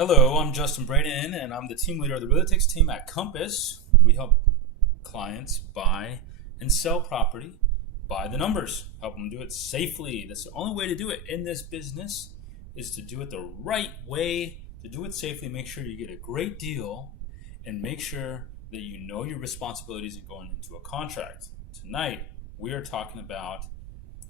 Hello, I'm Justin Braden, and I'm the team leader of the Realtyx team at Compass. We help clients buy and sell property by the numbers, help them do it safely. That's the only way to do it in this business is to do it the right way, to do it safely, make sure you get a great deal, and make sure that you know your responsibilities in going into a contract. Tonight, we are talking about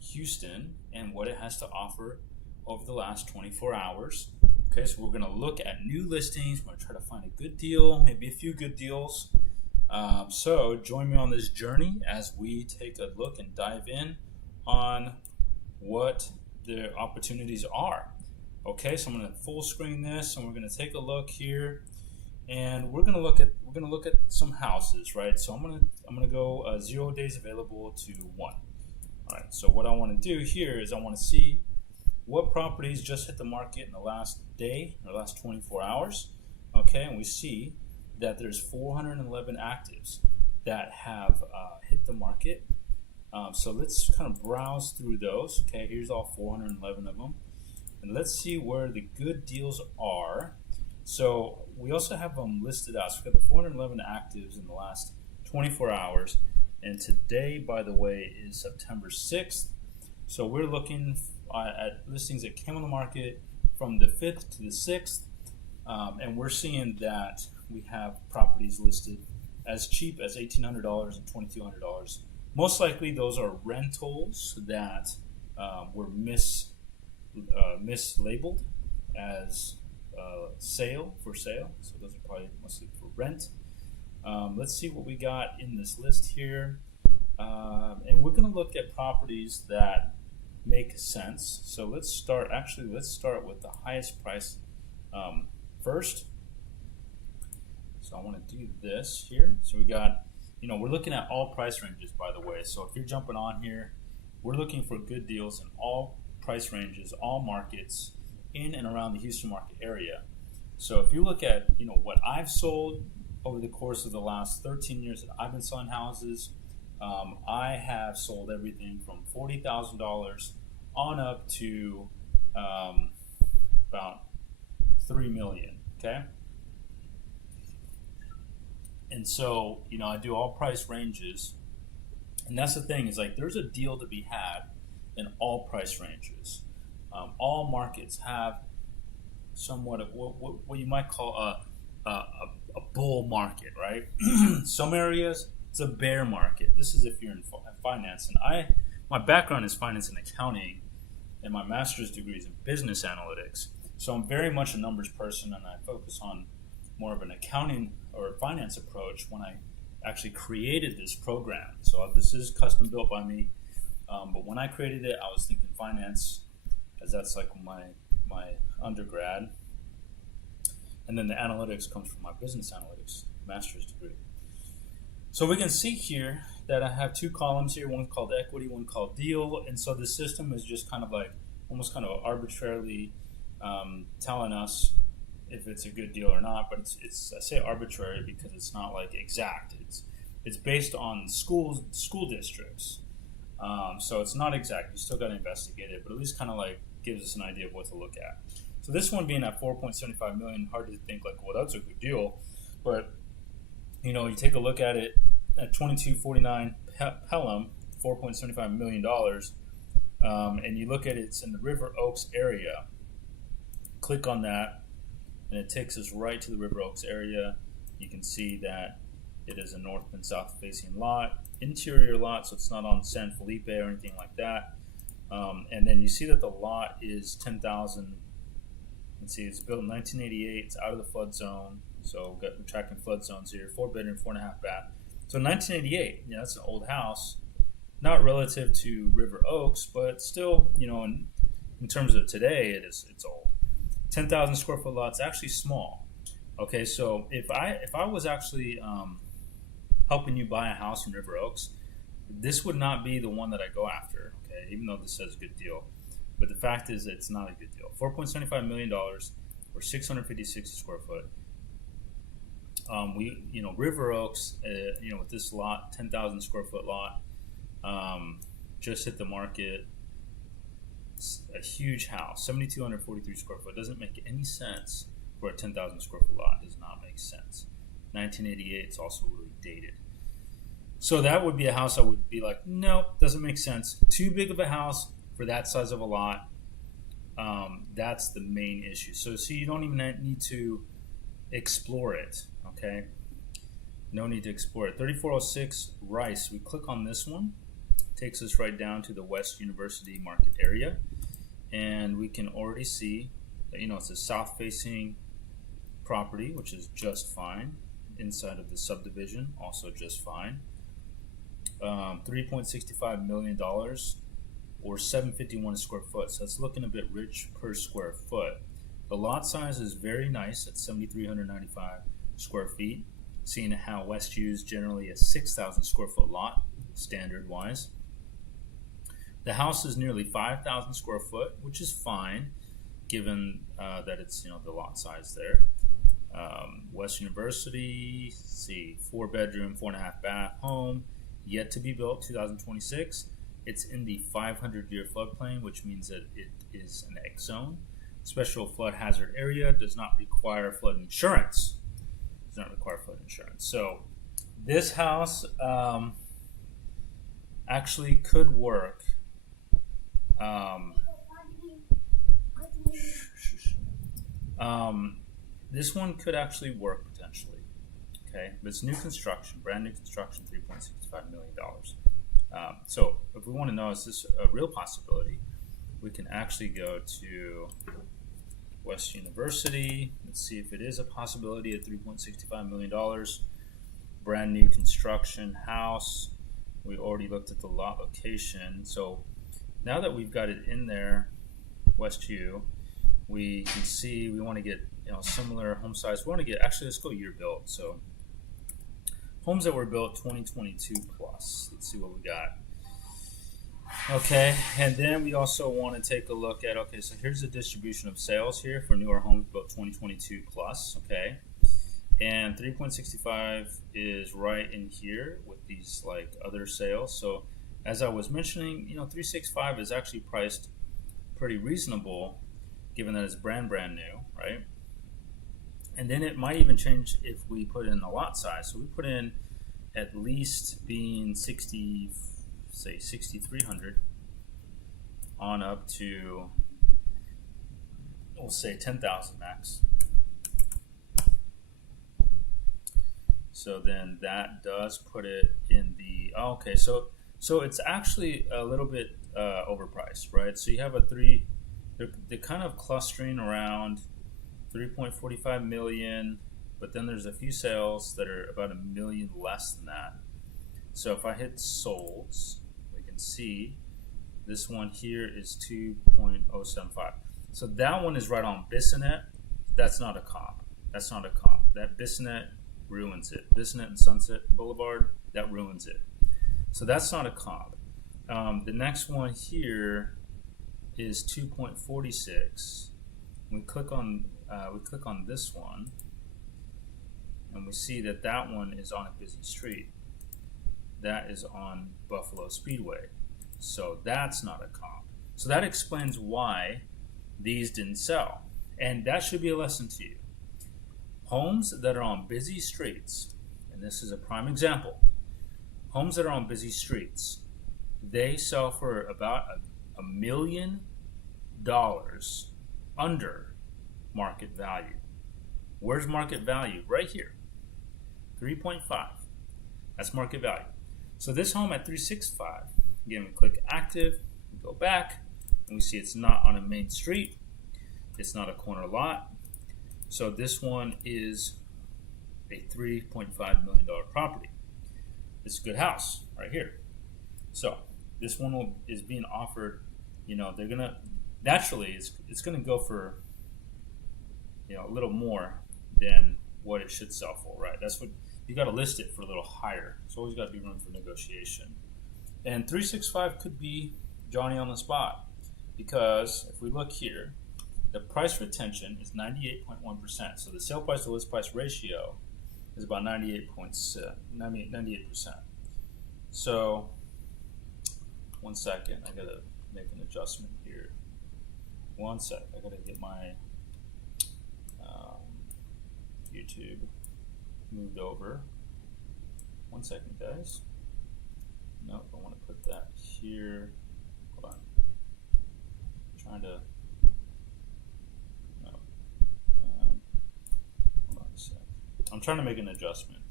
Houston and what it has to offer over the last 24 hours. Okay, so we're going to look at new listings. We're going to try to find a good deal, maybe a few good deals. So join me on this journey as we take a look and dive in on what the opportunities are. Okay, so I'm going to full screen this, and we're going to take a look here, and we're going to look at some houses, right? So I'm going to go 0 days available to 1. All right. So what I want to do here is I want to see what properties just hit the market in the last day or last 24 hours. Okay, and we see that there's 411 actives that have hit the market. So let's kind of browse through those. Okay, here's all 411 of them, and let's see where the good deals are. So we also have them listed out. So we've got the 411 actives in the last 24 hours, and today, by the way, is September 6th. So we're looking at listings that came on the market from the 5th to the 6th, and we're seeing that we have properties listed as cheap as $1,800 and $2,200. Most likely those are rentals that were mislabeled as for sale, so those are probably mostly for rent. Let's see what we got in this list here, and we're going to look at properties that make sense. So let's start with the highest price first. So I want to do this here. So we got, we're looking at all price ranges, by the way. So if you're jumping on here, we're looking for good deals in all price ranges, all markets in and around the Houston market area. So if you look at, what I've sold over the course of the last 13 years that I've been selling houses, I have sold everything from $40,000 on up to about $3 million. Okay, and so I do all price ranges, and that's the thing is like there's a deal to be had in all price ranges. All markets have somewhat of what you might call a bull market, right? Some areas it's a bear market. This is if you're in finance, and my background is finance and accounting, and my master's degree is in business analytics. So I'm very much a numbers person, and I focus on more of an accounting or finance approach when I actually created this program. So this is custom built by me, but when I created it, I was thinking finance, as that's like my undergrad, and then the analytics comes from my business analytics master's degree. So we can see here that I have two columns here, one called equity, one called deal, and so the system is just kind of like almost kind of arbitrarily telling us if it's a good deal or not. But it's I say arbitrary because it's not like exact. It's based on school districts, so it's not exact. You still got to investigate it, but at least kind of like gives us an idea of what to look at. So this one being at 4.75 million, hard to think like, well, that's a good deal, but you take a look at it at 2249 Pelham, $4.75 million, and you look at it's in the River Oaks area. Click on that, and it takes us right to the River Oaks area. You can see that it is a north and south facing lot, interior lot, so it's not on San Felipe or anything like that. And then you see that the lot is 10,000. Let's see, it's built in 1988. It's out of the flood zone. So we're tracking flood zones here. 4-bedroom, 4.5 bath. So 1988, that's an old house, not relative to River Oaks, but still, in terms of today, it's old. 10,000 square foot lot's actually small. Okay, so if I was actually helping you buy a house in River Oaks, this would not be the one that I go after. Okay, even though this says good deal, but the fact is it's not a good deal. $4.75 million or 656 square foot. River Oaks, with this lot, 10,000 square foot lot, just hit the market. It's a huge house, 7,243 square foot. Doesn't make any sense for a 10,000 square foot lot does not make sense. 1988, it's also really dated. So that would be a house I would be like, nope, doesn't make sense. Too big of a house for that size of a lot. That's the main issue. So you don't even need to explore it, okay? No need to explore it. 3406 Rice, we click on this one. Takes us right down to the West University market area. And we can already see that, it's a south-facing property, which is just fine. Inside of the subdivision, also just fine. $3.65 million or $751 a square foot. So it's looking a bit rich per square foot. The lot size is very nice at 7,395 square feet. Seeing how Westview is generally a 6,000 square foot lot, standard wise. The house is nearly 5,000 square foot, which is fine, given that it's the lot size there. West University, let's see, 4-bedroom, 4.5 bath home, yet to be built, 2026. It's in the 500-year floodplain, which means that it is an X zone. Special flood hazard area, does not require flood insurance. So this house actually could work. This one could actually work potentially. Okay, but it's new construction, brand new construction, $3.65 million. So if we want to know, is this a real possibility, we can actually go to West University. Let's see if it is a possibility at $3.65 million. Brand new construction house. We already looked at the lot location. So now that we've got it in there, Westview, we can see we want to get similar home size. We want to get, actually let's go year built. So homes that were built 2022 plus. Let's see what we got. Okay, and then we also want to take a look at, okay, so here's the distribution of sales here for newer homes built 2022 plus, okay. And 3.65 is right in here with these like other sales. So as I was mentioning, 365 is actually priced pretty reasonable given that it's brand new, right? And then it might even change if we put in the lot size. So we put in at least being 6,300 on up to, we'll say 10,000 max. So then that does put it in the, okay, so it's actually a little bit overpriced, right? So you have they're kind of clustering around 3.45 million, but then there's a few sales that are about $1 million less than that. So if I hit solds, we can see this one here is 2.075. So that one is right on Bissonnette. That's not a comp. That Bissonnette ruins it. Bissonnette and Sunset Boulevard, that ruins it. So that's not a comp. The next one here is 2.46. We click on this one, and we see that one is on a busy street. That is on Buffalo Speedway. So that's not a comp. So that explains why these didn't sell. And that should be a lesson to you. Homes that are on busy streets, and this is a prime example, homes that are on busy streets, they sell for about $1 million under market value. Where's market value? Right here. 3.5. That's market value. So this home at 365, again, we click active, we go back, and we see it's not on a main street. It's not a corner lot. So this one is a $3.5 million property. It's a good house right here. So this one is being offered, they're gonna, naturally it's gonna go for, a little more than what it should sell for, right? That's what, you gotta list it for a little higher. It's always gotta be room for negotiation. And 365 could be Johnny on the spot, because if we look here, the price retention is 98.1%. So the sale price to list price ratio is about 98%. So, one second, I gotta make an adjustment here. One sec, I gotta get my YouTube moved over. 1 second, guys. Nope, I want to put that here. Hold on. I'm trying to. No. Hold on a sec. I'm trying to make an adjustment.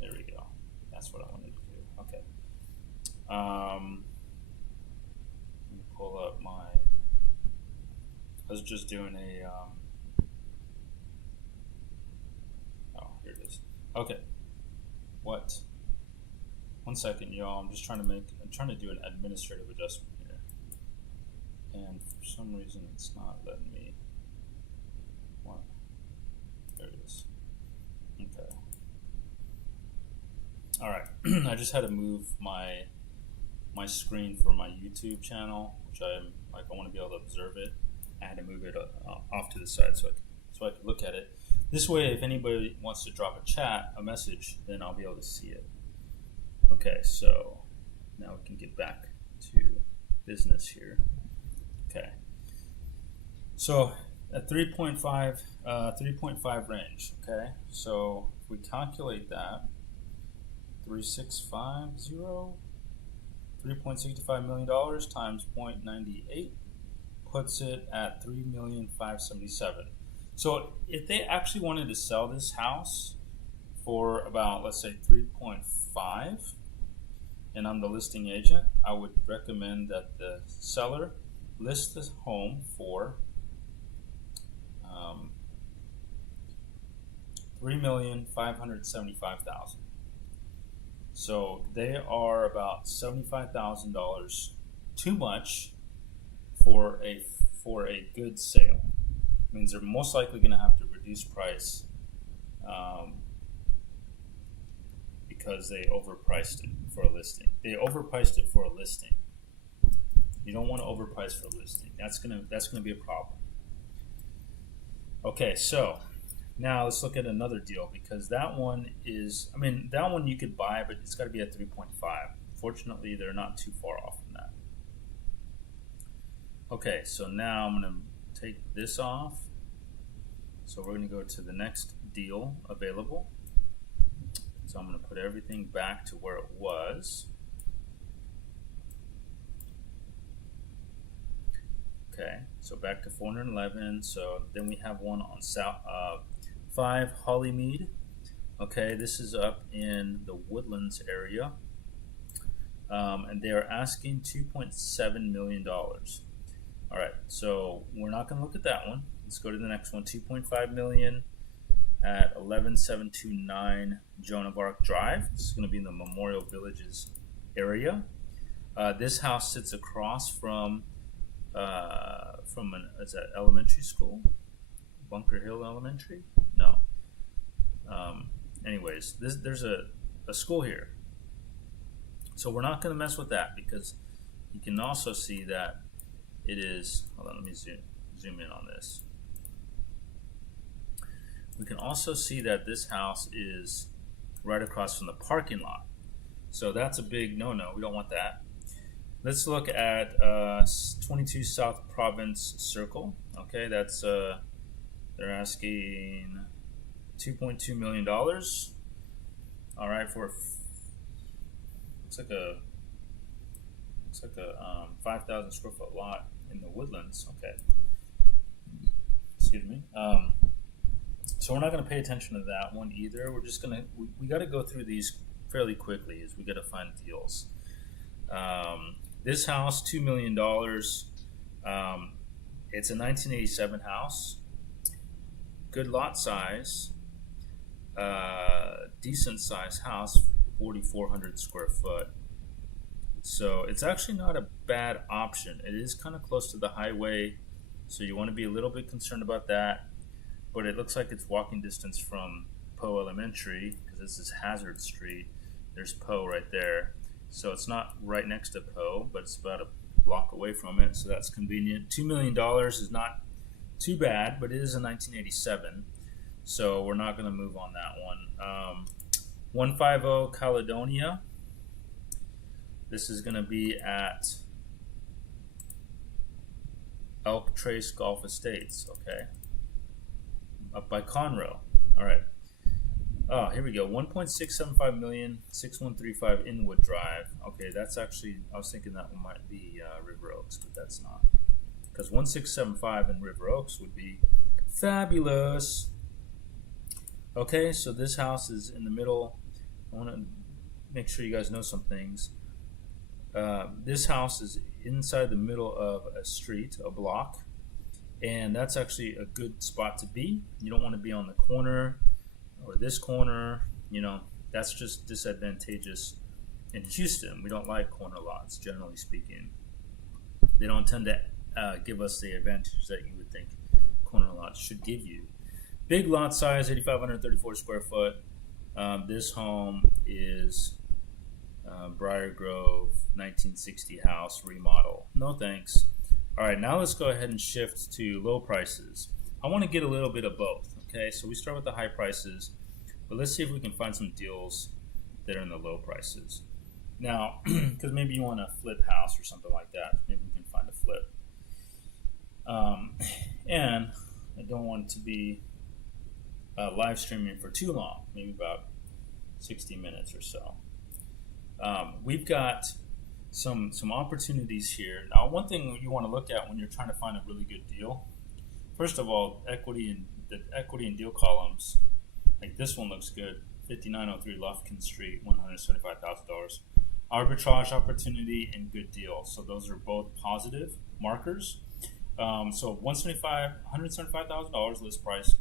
There we go. That's what I wanted to do. Okay. Let me pull up my. I was just doing a. Oh, here it is. Okay. What? 1 second, y'all. I'm trying to do an administrative adjustment here. And for some reason it's not letting me. What? There it is. Okay. Alright. I just had to move my screen for my YouTube channel, which I want to be able to observe it. I had to move it off to the side so I could look at it. This way, if anybody wants to drop a message, then I'll be able to see it. Okay, so now we can get back to business here. Okay, so at 3.5 range. Okay, so if we calculate that, 3.65 million dollars times 0.98 puts it at 3,577,000. So if they actually wanted to sell this house for about, let's say, 3.5, and I'm the listing agent, I would recommend that the seller list the home for $3,575,000. So they are about $75,000 too much for a good sale. Means they're most likely going to have to reduce price because they overpriced it for a listing. They overpriced it for a listing. You don't want to overprice for a listing. That's gonna be a problem. Okay, so now let's look at another deal, because that one you could buy, but it's got to be at 3.5. Fortunately, they're not too far off from that. Okay, so now I'm going to take this off. So we're going to go to the next deal available. So I'm going to put everything back to where it was. Okay, so back to 411. So then we have one on 5 Hollymead. Okay, this is up in the Woodlands area. And they are asking $2.7 million. All right, so we're not going to look at that one. Let's go to the next one. 2.5 million at 11729 Joan of Arc Drive. This is going to be in the Memorial Villages area. This house sits across from is that elementary school? Bunker Hill Elementary? No. Anyways, there's a school here. So we're not going to mess with that, because you can also see that it is, hold on, let me zoom in on this. We can also see that this house is right across from the parking lot. So that's a big no-no. We don't want that. Let's look at 22 South Province Circle. Okay, that's they're asking $2.2 million. All right, for looks like a 5,000 square foot lot in the Woodlands. Okay, excuse me. So we're not going to pay attention to that one either. We're just gonna we got to go through these fairly quickly, as we got to find deals. This house, $2 million. It's a 1987 house. Good lot size. Decent size house, 4,400 square foot. So it's actually not a bad option. It is kind of close to the highway, so you want to be a little bit concerned about that. But it looks like it's walking distance from Poe Elementary, because this is Hazard Street. There's Poe right there. So it's not right next to Poe, but it's about a block away from it, so that's convenient. $2 million is not too bad, but it is a 1987, so we're not going to move on that one. 150 Caledonia. This is going to be at Elk Trace Golf Estates, okay? Up by Conroe. All right. Oh, here we go. 1.675 million, 6135 Inwood Drive. Okay, that's actually, I was thinking that one might be River Oaks, but that's not. Because 1675 in River Oaks would be fabulous. Okay, so this house is in the middle. I want to make sure you guys know some things. This house is inside the middle of a street, a block, and that's actually a good spot to be. You don't want to be on the corner or this corner. That's just disadvantageous in Houston. We don't like corner lots, generally speaking. They don't tend to give us the advantage that you would think corner lots should give you. Big lot size, 8,534 square foot. This home is Briar Grove 1960 house remodel. No thanks. All right, now let's go ahead and shift to low prices. I want to get a little bit of both. Okay, so we start with the high prices, but let's see if we can find some deals that are in the low prices. Now, because maybe you want a flip house or something like that, maybe we can find a flip. And I don't want it to be live streaming for too long, maybe about 60 minutes or so. We've got some opportunities here. Now, one thing you want to look at when you're trying to find a really good deal, first of all, the equity and deal columns, like this one looks good, 5903 Lufkin Street, $175,000. Arbitrage opportunity and good deal. So those are both positive markers. So $175,000 list price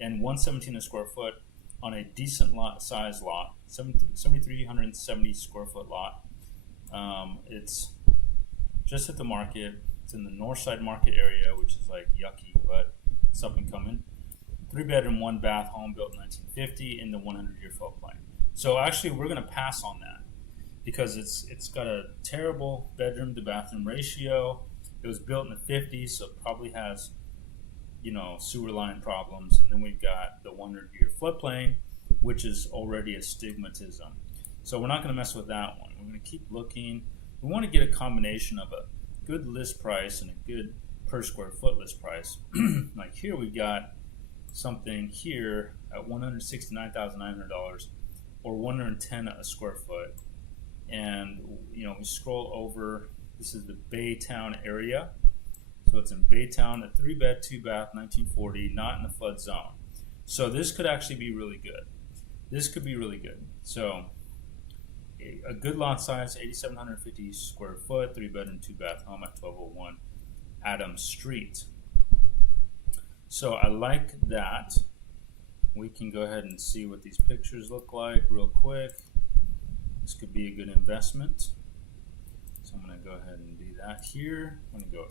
and $117 a square foot on a decent size lot, 7,370 square foot lot. It's just at the market. It's in the north side market area, which is like yucky, but it's up and coming. 3-bedroom, 1-bath home built in 1950 in the 100-year floodplain. So actually, we're going to pass on that because it's got a terrible bedroom to bathroom ratio. It was built in the 50s, so it probably has sewer line problems. And then we've got the 100-year floodplain, which is already a stigmatism. So we're not going to mess with that one. We're going to keep looking. We want to get a combination of a good list price and a good per square foot list price. Like here we've got something here at $169,900 or $110 a square foot. And we scroll over. This is the Baytown area. So it's in Baytown, a 3-bed, 2-bath, 1940, not in the flood zone. So this could actually be really good. This could be really good. So a good lot size, 8,750 square foot, 3-bedroom, 2-bath home at 1201 Adams Street. So I like that. We can go ahead and see what these pictures look like real quick. This could be a good investment. So I'm going to go ahead and do that here. I'm going to go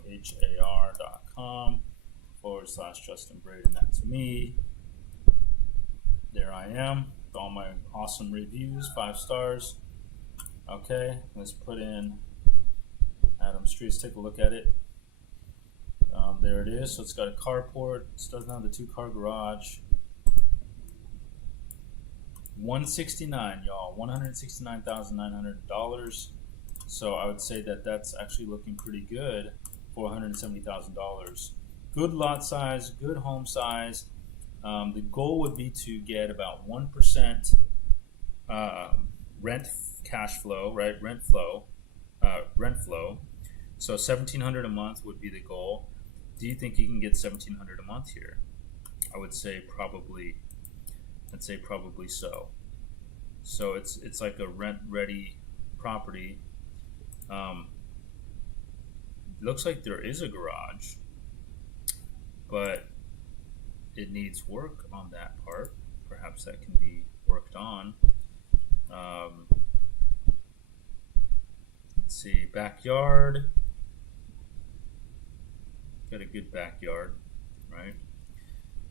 har.com/Justin Braden. That's me. There I am with all my awesome reviews, 5 stars. Okay, let's put in Adam Street. Let's take a look at it. There it is. So it's got a carport. It doesn't have the 2-car garage. 169, y'all. $169,900. So I would say that that's actually looking pretty good for $170,000. Good lot size, good home size. The goal would be to get about 1% rent cash flow, right? Rent flow. So $1,700 a month would be the goal. Do you think you can get $1,700 a month here? I would say probably. I'd say probably so. So it's like a rent-ready property. Looks like there is a garage, but it needs work on that part. Perhaps that can be worked on. Let's see, backyard. Got a good backyard, right?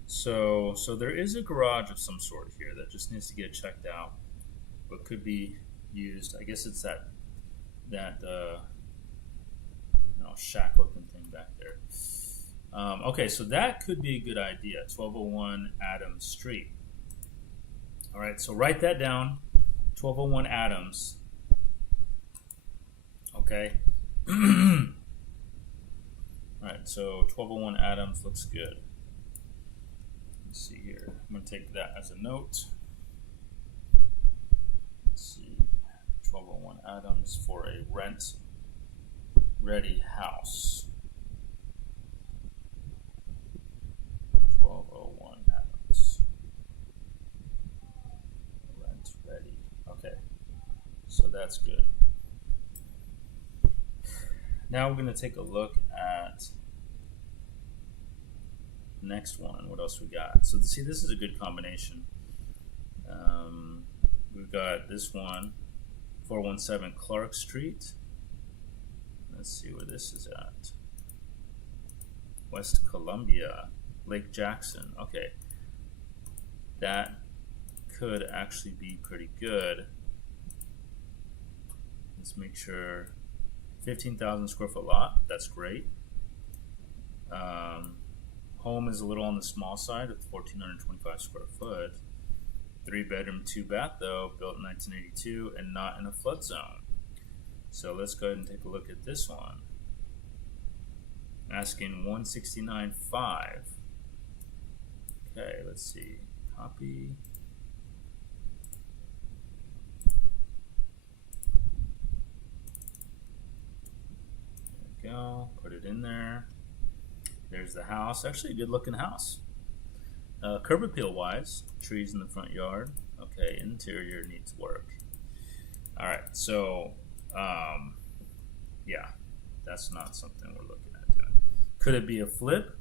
So there is a garage of some sort here that just needs to get checked out, but could be used. I guess it's that shack looking thing back there. Okay, so that could be a good idea. 1201 Adams Street. All right, so write that down. 1201 Adams. Okay. All right, so 1201 Adams looks good. Let's see here. I'm going to take that as a note. Let's see. 1201 Adams for a rent ready house. 1201 Adams. Rent ready. Okay. So that's good. Now we're going to take a look at the next one. What else we got? So see, this is a good combination. We've got this one, 417 Clark Street. Let's see where this is at. West Columbia, Lake Jackson. Okay. That could actually be pretty good. Let's make sure. 15,000 square foot lot. That's great. Home is a little on the small side with 1,425 square foot. 3-bedroom, 2-bath though, built in 1982 and not in a flood zone. So let's go ahead and take a look at this one. Asking 169.5. Okay, let's see. Copy. There we go. Put it in there. There's the house. Actually, a good looking house. Curb appeal wise, trees in the front yard. Okay, interior needs work. Alright, so yeah, that's not something we're looking at doing. Could it be a flip?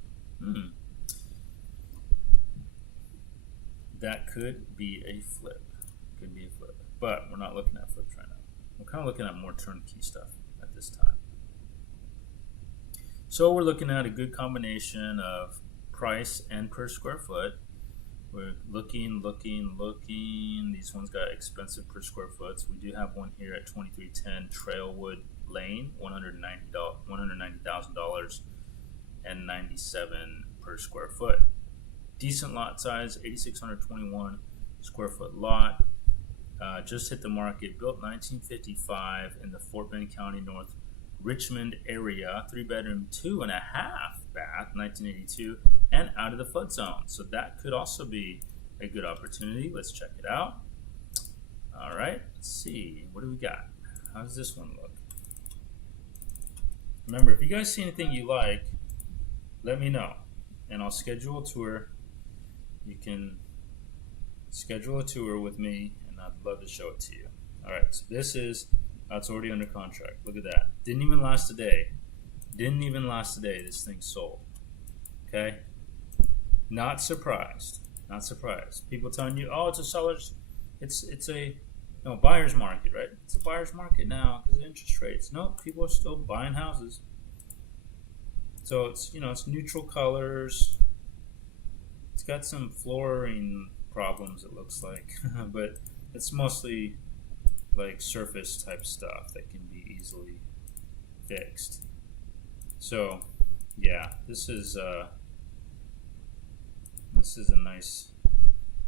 That could be a flip. Could be a flip. But we're not looking at flips right now. We're kind of looking at more turnkey stuff at this time. So we're looking at a good combination of price and per square foot. We're looking. These ones got expensive per square foot. So we do have one here at 2310 Trailwood Lane, $190,000 and 97 per square foot. Decent lot size, 8,621 square foot lot. Just hit the market, built 1955 in the Fort Bend County, North Richmond area, 3-bedroom, 2.5 bath, 1982, and out of the flood zone. So that could also be a good opportunity. Let's check it out. All right, let's see. What do we got? How does this one look? Remember, if you guys see anything you like, let me know, and I'll schedule a tour. You can schedule a tour with me, and I'd love to show it to you. All right, so this is, it's already under contract. Look at that. Didn't even last a day. This thing sold. Okay? Not surprised. People telling you, oh, it's a seller's, it's a buyer's market, right? It's a buyer's market now because of interest rates. No, people are still buying houses. So it's, it's neutral colors. It's got some flooring problems, it looks like, but it's mostly like surface type stuff that can be easily fixed. So yeah, this is a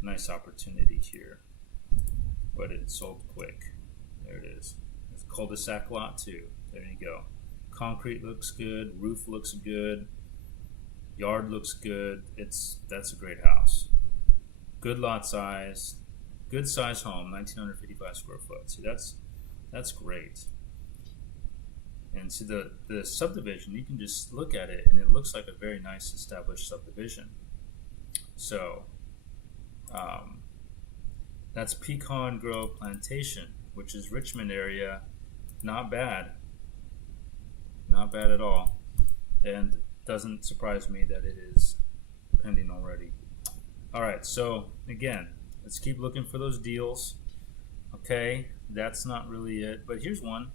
nice opportunity here, but it sold quick. There it is. It's a cul-de-sac lot too. There you go. Concrete looks good, roof looks good, yard looks good. That's a great house. Good lot size, good size home, 1,955 square foot. See, that's great. And see the subdivision, you can just look at it and it looks like a very nice established subdivision. So that's Pecan Grove Plantation, which is Richmond area. Not bad at all, and doesn't surprise me that it is pending already. All right, so again, let's keep looking for those deals. Okay, that's not really it, but here's one.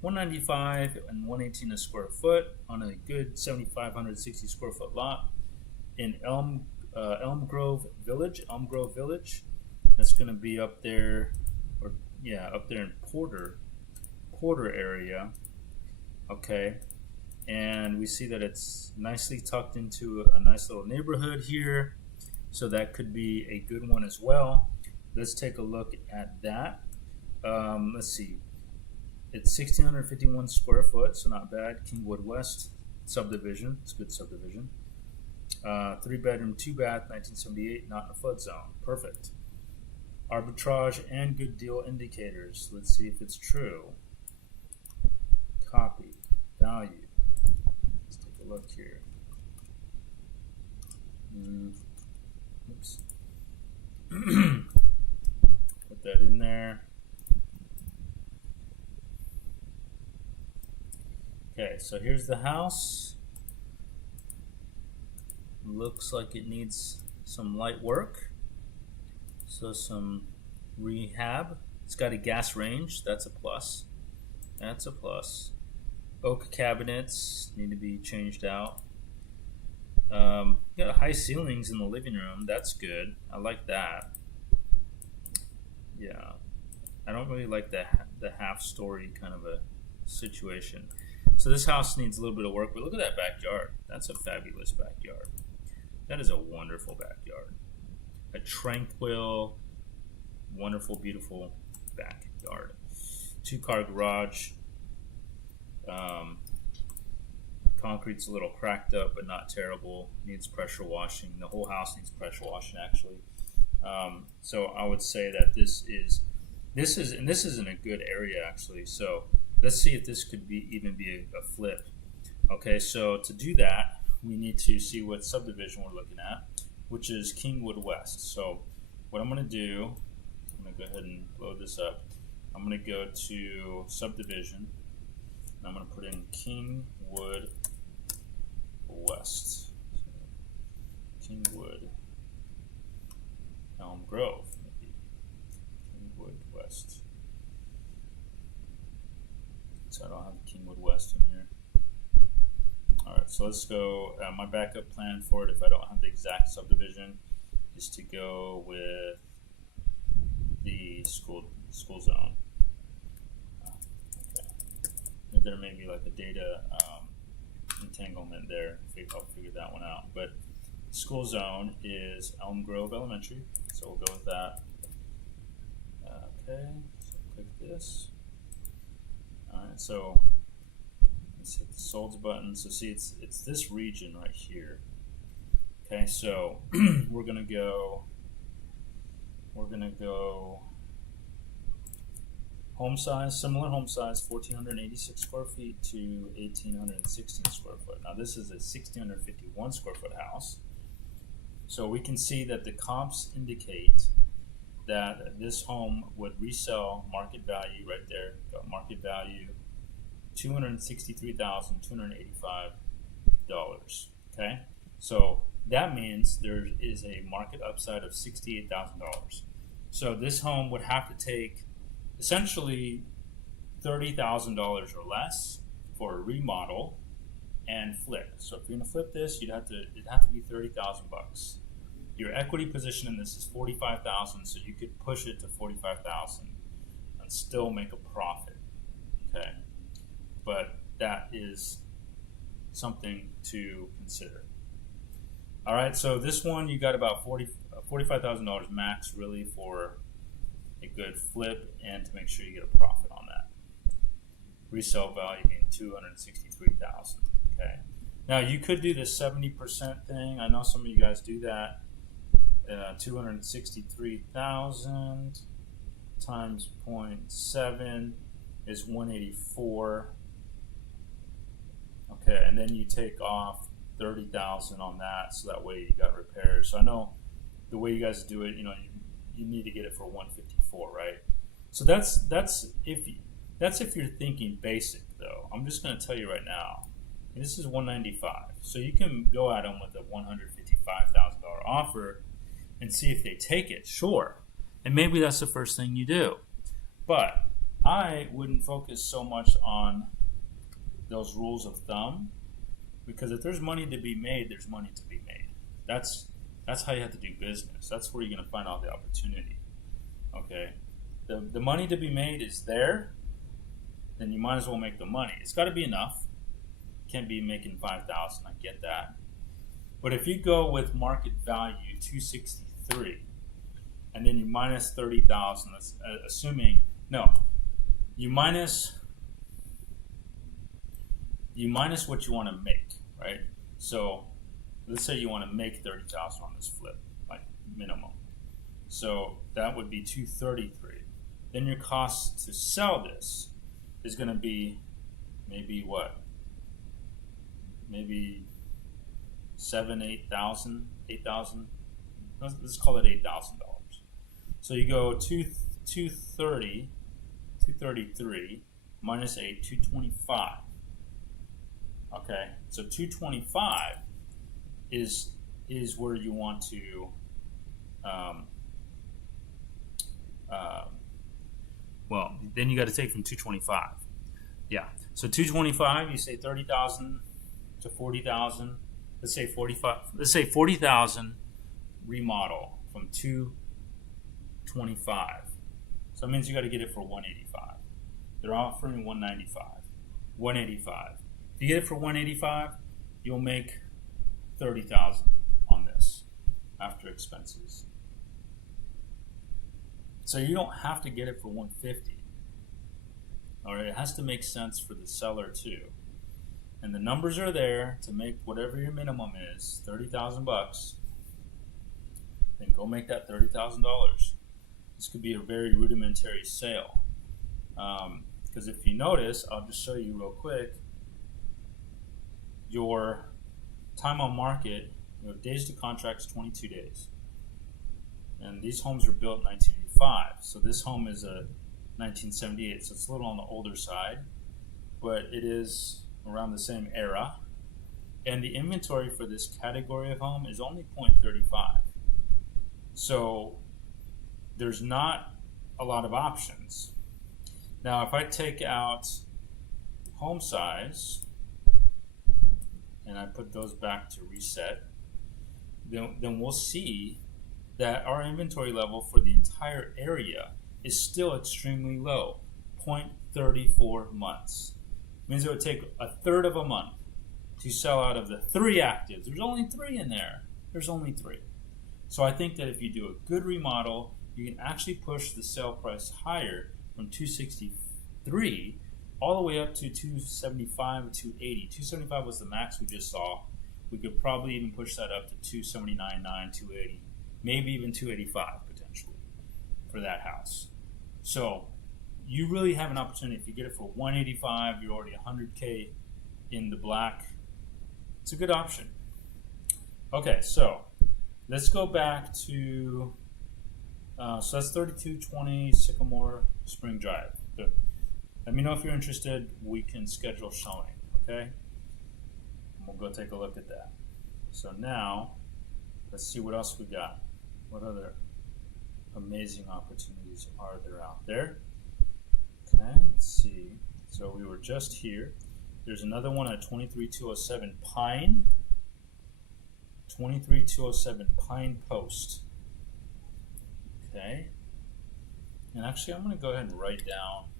195 and 118 a square foot on a good 7,560 square foot lot in Elm Grove Village. That's going to be up there, up there in Porter area. Okay, and we see that it's nicely tucked into a nice little neighborhood here, so that could be a good one as well. Let's take a look at that. Let's see. It's 1,651 square foot, so not bad. Kingwood West subdivision. It's a good subdivision. 3 bedroom, 2 bath, 1978, not in a flood zone. Perfect. Arbitrage and good deal indicators. Let's see if it's true. Copy. Value. Let's take a look here. Oops. Put that in there. Okay, so here's the house. Looks like it needs some light work. So some rehab. It's got a gas range. That's a plus. That's a plus. Oak cabinets need to be changed out. Got high ceilings in the living room. That's good. I like that. Yeah. I don't really like the half-story kind of a situation. So this house needs a little bit of work, but look at that backyard. That's a fabulous backyard. That is a wonderful backyard. A tranquil, wonderful, beautiful backyard. 2-car garage. Concrete's a little cracked up, but not terrible. Needs pressure washing. The whole house needs pressure washing, actually. So I would say that this is in a good area, actually. So let's see if this could even be a flip. Okay, so to do that, we need to see what subdivision we're looking at, which is Kingwood West. So what I'm going to do, I'm going to go ahead and load this up. I'm going to go to subdivision. And I'm going to put in Kingwood West. So Kingwood Elm Grove, maybe. Kingwood West. So I don't have Kingwood West in here. Alright, so let's go. My backup plan for it, if I don't have the exact subdivision, is to go with the school zone. Okay. There may be like a data entanglement there. I'll figure that one out. But school zone is Elm Grove Elementary, so we'll go with that. Okay, so click this. Alright, so let's hit the solds button. So see, it's this region right here. Okay, so we're gonna go home size, similar home size, 1,486 square feet to 1,816 square foot. Now this is a 1,651 square foot house. So we can see that the comps indicate that this home would resell market value right there. Got market value $263,285. Okay, so that means there is a market upside of $68,000. So this home would have to take essentially $30,000 or less for a remodel and flip. So if you're gonna flip this, it'd have to be $30,000. Your equity position in this is $45,000, so you could push it to $45,000 and still make a profit. Okay, but that is something to consider. All right, so this one you got about $45,000 max really for a good flip and to make sure you get a profit on that. Resale value being $263,000. Okay. Now you could do the 70% thing. I know some of you guys do that. 263,000 times 0.7 is 184. Okay, and then you take off 30,000 on that, so that way you got repairs. So I know the way you guys do it, you need to get it for 154, right? So that's if you're thinking basic, though. I'm just going to tell you right now, this is 195, so you can go at them with a $155,000 offer and see if they take it. Sure, and maybe that's the first thing you do, but I wouldn't focus so much on those rules of thumb, because if there's money to be made, there's money to be made. That's how you have to do business. That's where you're going to find all the opportunity. Okay, the money to be made is there, then you might as well make the money. It's got to be enough. Can't be making $5,000. I get that, but if you go with market value 263, and then you minus 30,000, assuming you minus what you want to make, right? So let's say you want to make 30,000 on this flip, like minimum. So that would be 233. Then your cost to sell this is going to be maybe what? Maybe 8,000. Let's call it $8,000. So you go 233 minus 8, 225. Okay, so 225 is where you want to well, then you got to take from 225. Yeah, so 225, you say 30,000 to 40,000. Let's say 45. Let's say 40,000 remodel from 225. So that means you got to get it for 185. They're offering 195, 185. If you get it for 185, you'll make 30,000 on this after expenses. So you don't have to get it for 150. All right, it has to make sense for the seller too. And the numbers are there to make whatever your minimum is, $30,000. Then go make that $30,000. This could be a very rudimentary sale. Because if you notice, I'll just show you real quick, your time on market, days to contract is 22 days. And these homes were built in 1985. So this home is a 1978, so it's a little on the older side, but it is around the same era. And the inventory for this category of home is only 0.35. So there's not a lot of options. Now, if I take out home size and I put those back to reset, then we'll see that our inventory level for the entire area is still extremely low, 0.34 months. It means it would take a third of a month to sell out of the 3 actives. There's only 3 in there. There's only 3. So I think that if you do a good remodel, you can actually push the sale price higher from 263 all the way up to 275 or 280. 275 was the max we just saw. We could probably even push that up to 279.9, 280, maybe even 285 potentially for that house. So you really have an opportunity. If you get it for 185, you're already 100K in the black. It's a good option. Okay, so let's go back to, so that's 3220 Sycamore Spring Drive. Let me know if you're interested. We can schedule showing, okay? We'll go take a look at that. So now, let's see what else we got. What other amazing opportunities are there out there? Okay, let's see. So we were just here. There's another one at 23207 Pine. 23207 Pine Post. Okay. And actually, I'm going to go ahead and write down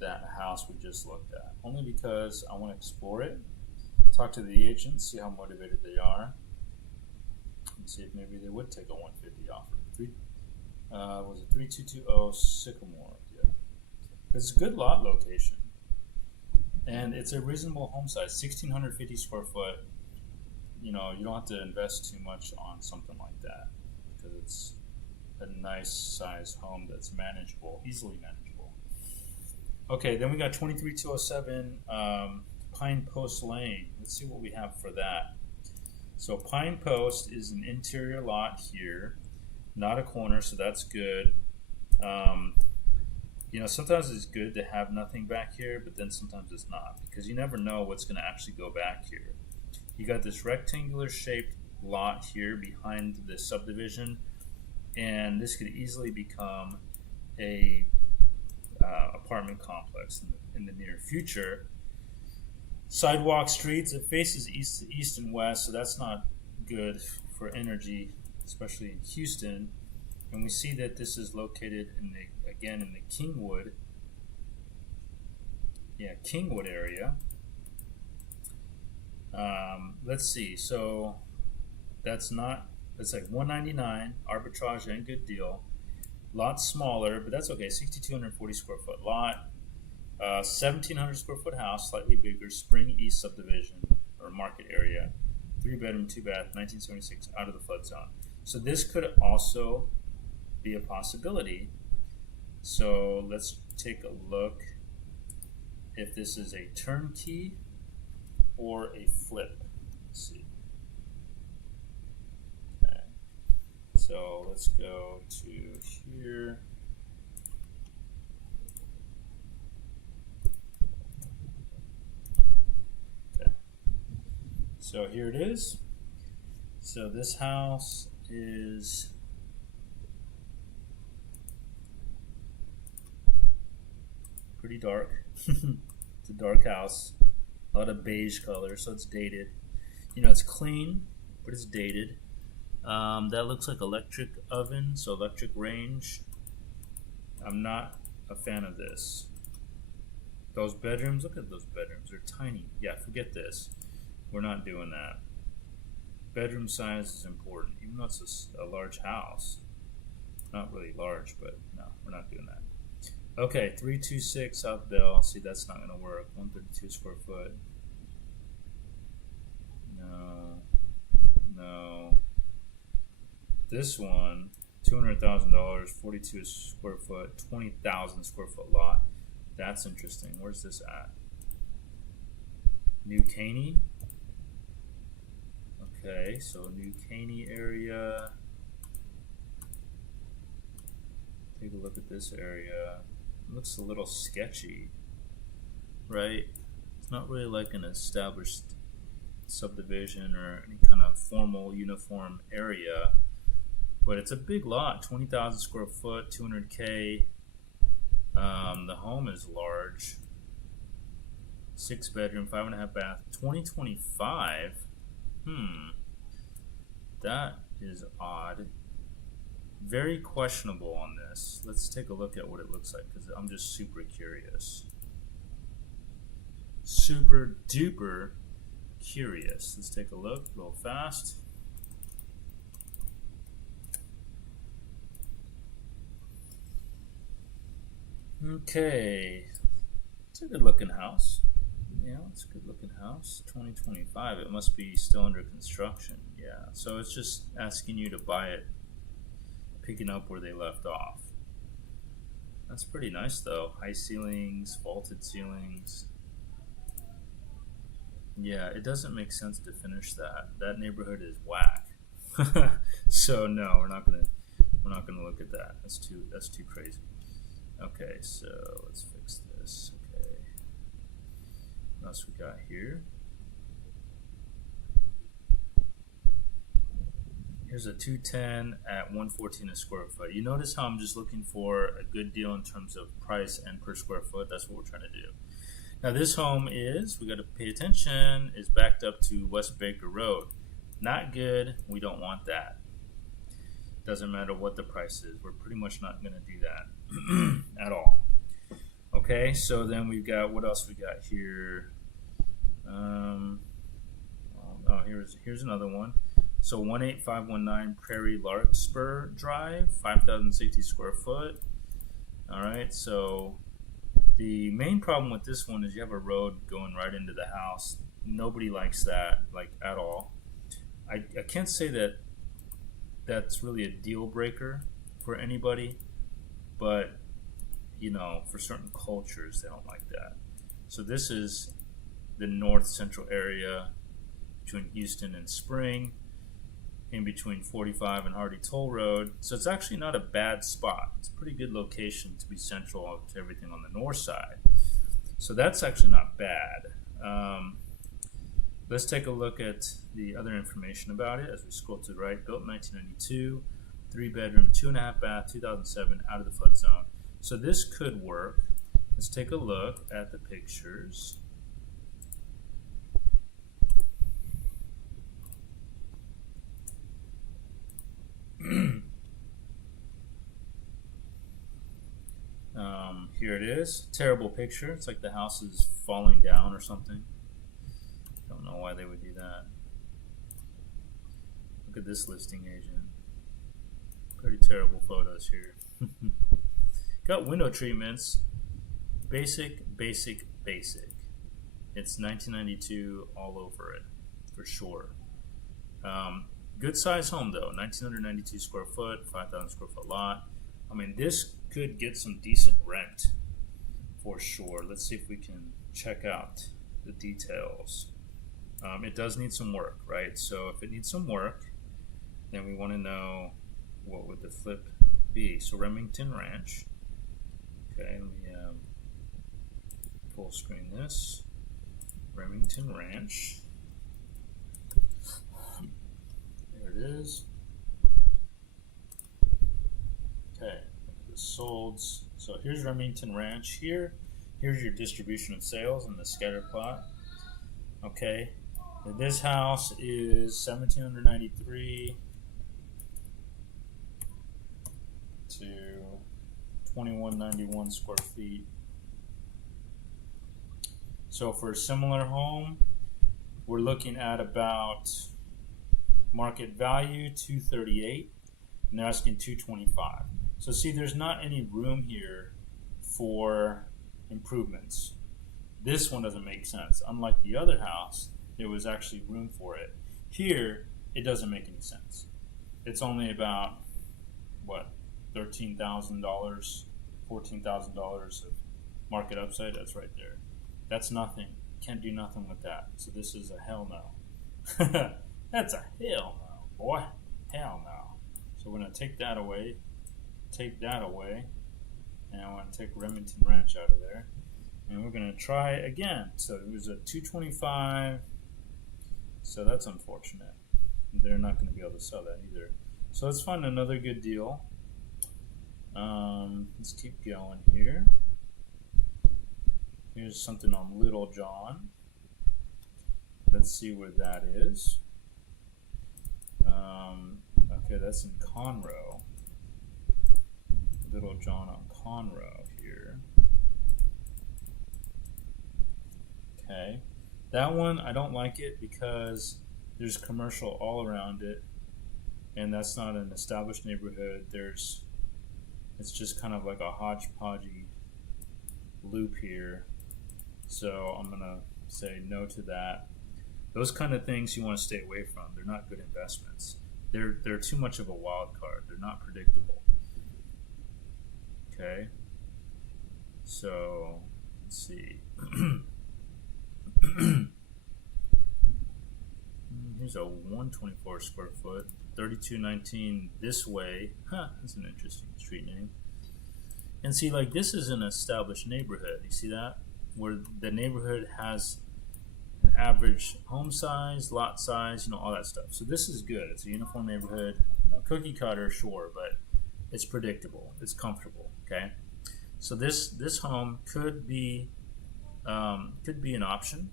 that house we just looked at. Only because I want to explore it, talk to the agent, see how motivated they are, and see if maybe they would take a 150 offer. Was it 3220 Sycamore? Yeah. It's a good lot location. And it's a reasonable home size, 1,650 square foot. You know, you don't have to invest too much on something like that because it's a nice size home that's manageable, easily manageable. Okay, then we got 23207 Pine Post Lane. Let's see what we have for that. So Pine Post is an interior lot here, not a corner, so that's good. You know, sometimes it's good to have nothing back here, but then sometimes it's not, because you never know what's going to actually go back here. You got this rectangular shaped lot here behind the subdivision, and this could easily become a apartment complex in the near future. Sidewalk streets, it faces east and west, so that's not good for energy, especially in Houston. And we see that this is located in the Kingwood area. Let's see. So that's like 199 arbitrage and good deal. Lot smaller, but that's okay. 6,240 square foot lot. 1,700 square foot house, slightly bigger, Spring East subdivision or market area. Three bedroom, two bath, 1976, out of the flood zone. So this could also be a possibility. So let's take a look if this is a turnkey or a flip. Let's see. Okay. So let's go to here. Okay. So here it is. So this house is pretty dark. It's a dark house. A lot of beige color, so it's dated. You know, it's clean, but it's dated. That looks like electric oven, so electric range. I'm not a fan of this. Those bedrooms, look at those bedrooms. They're tiny. Yeah, forget this. We're not doing that. Bedroom size is important, even though it's a large house. Not really large, but no, we're not doing that. Okay, 326 South Bell. See, that's not going to work. 132 square foot. No. This one, $200,000, 42 square foot, 20,000 square foot lot. That's interesting. Where's this at? New Caney. Okay, so New Caney area. Take a look at this area. It looks a little sketchy, right? It's not really like an established subdivision or any kind of formal uniform area, but it's a big lot, 20,000 square foot, 200K. The home is large, 6 bedroom, 5.5 bath, 2025. That is odd. Very questionable on this. Let's take a look at what it looks like because I'm just super curious. Super duper curious. Let's take a look real fast. Okay. It's a good looking house. Yeah, it's a good looking house. 2025. It must be still under construction. Yeah. So it's just asking you to buy it, picking up where they left off. That's pretty nice though. High ceilings, vaulted ceilings. Yeah, it doesn't make sense to finish that. That neighborhood is whack. So no, we're not gonna look at that. That's too crazy. Okay, so let's fix this. Okay. What else we got here? Here's a 210 at 114 a square foot. You notice how I'm just looking for a good deal in terms of price and per square foot. That's what we're trying to do. Now this home is, we got to pay attention, is backed up to West Baker Road. Not good. We don't want that. Doesn't matter what the price is. We're pretty much not going to do that at all. Okay, so then we've got, what else we got here? Here's another one. So 18519 Prairie Larkspur Drive, 5,060 square foot. All right, so the main problem with this one is you have a road going right into the house. Nobody likes that, like, at all. I can't say that that's really a deal breaker for anybody, but you know, for certain cultures, they don't like that. So this is the north central area between Houston and Spring, in between 45 and Hardy Toll Road. So it's actually not a bad spot. It's a pretty good location to be central to everything on the north side. So that's actually not bad. Let's take a look at the other information about it as we scroll to the right. Built in 1992, 3 bedroom, 2.5 bath, 2007, out of the flood zone. So this could work. Let's take a look at the pictures. Here it is. Terrible picture. It's like the house is falling down or something. Don't know why they would do that. Look at this listing agent. Pretty terrible photos here. Got window treatments. Basic. It's 1992 all over it, for sure. Good size home though, 1,992 square foot, 5,000 square foot lot. I mean, this could get some decent rent for sure. Let's see if we can check out the details. It does need some work, right? So if it needs some work, then we want to know what would the flip be. So Remington Ranch. Okay, let me full screen this. Remington Ranch. There it is. Okay, the solds. So here's Remington Ranch here. Here's your distribution of sales in the scatter plot. Okay, this house is 1,793 to 2,191 square feet. So for a similar home, we're looking at about market value 238, and they're asking 225. So see, there's not any room here for improvements. This one doesn't make sense. Unlike the other house, there was actually room for it. Here, it doesn't make any sense. It's only about, what, $13,000, $14,000 of market upside. That's right there. That's nothing. Can't do nothing with that. So this is a hell no. That's a hell no, boy. Hell no. So we're going to take that away. Take that away. And I want to take Remington Ranch out of there. And we're going to try again. So it was a 225. So that's unfortunate. They're not going to be able to sell that either. So let's find another good deal. Let's keep going here. Here's something on Little John. Let's see where that is. Okay, that's in Conroe. Little John on Conroe here. Okay, that one I don't like it because there's commercial all around it, and that's not an established neighborhood. It's just kind of like a hodgepodgey loop here. So I'm gonna say no to that. Those kind of things you want to stay away from. They're not good investments. They're too much of a wild card. They're not predictable. Okay. So let's see. Here's a 124 square foot, 3219 this way. Huh, that's an interesting street name. And see, like, this is an established neighborhood. You see that? Where the neighborhood has an average home size, lot size, all that stuff. So this is good. It's a uniform neighborhood. Cookie cutter, sure, but it's predictable. It's comfortable. Okay. So this home could be an option.